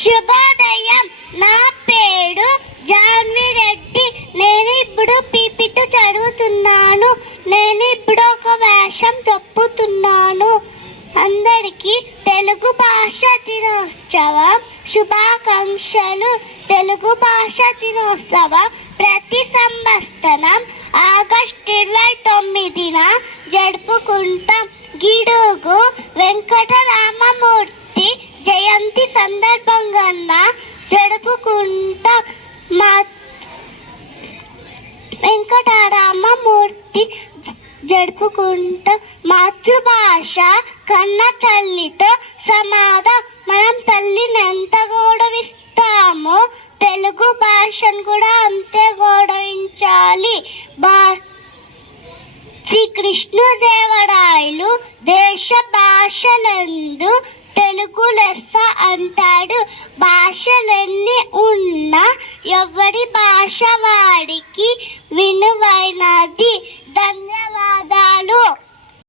శుభోదయం. నా పేరు జాన్వి రెడ్డి. నేను ఇప్పుడు పీపీటు చదువుతున్నాను. నేను ఇప్పుడు ఒక వేషం చెప్పుతున్నాను. అందరికీ తెలుగు భాష దినోత్సవం శుభాకాంక్షలు. తెలుగు భాష దినోత్సవం ప్రతి సంవత్సరం ఆగస్టు 29న జరుపుకుంటాం. గిడుగు వెంకటరామమూర్తి జయంతి సందర్భంగా జరుపుకుంటాం. వెంకటరామమూర్తి జరుపుకుంటాం. మాతృభాష కన్న తల్లితో సమానం. మనం తల్లిని ఎంత గౌరవిస్తామో తెలుగు భాషను కూడా అంతే గౌరవించాలి. శ్రీకృష్ణదేవరాయలు దేశ భాషలందు తెలుగు లెస్స అంటాడు. భాషలన్నీ ఉన్నా ఎవరి భాష వాడికి వినువైనది. ధన్యవాదాలు.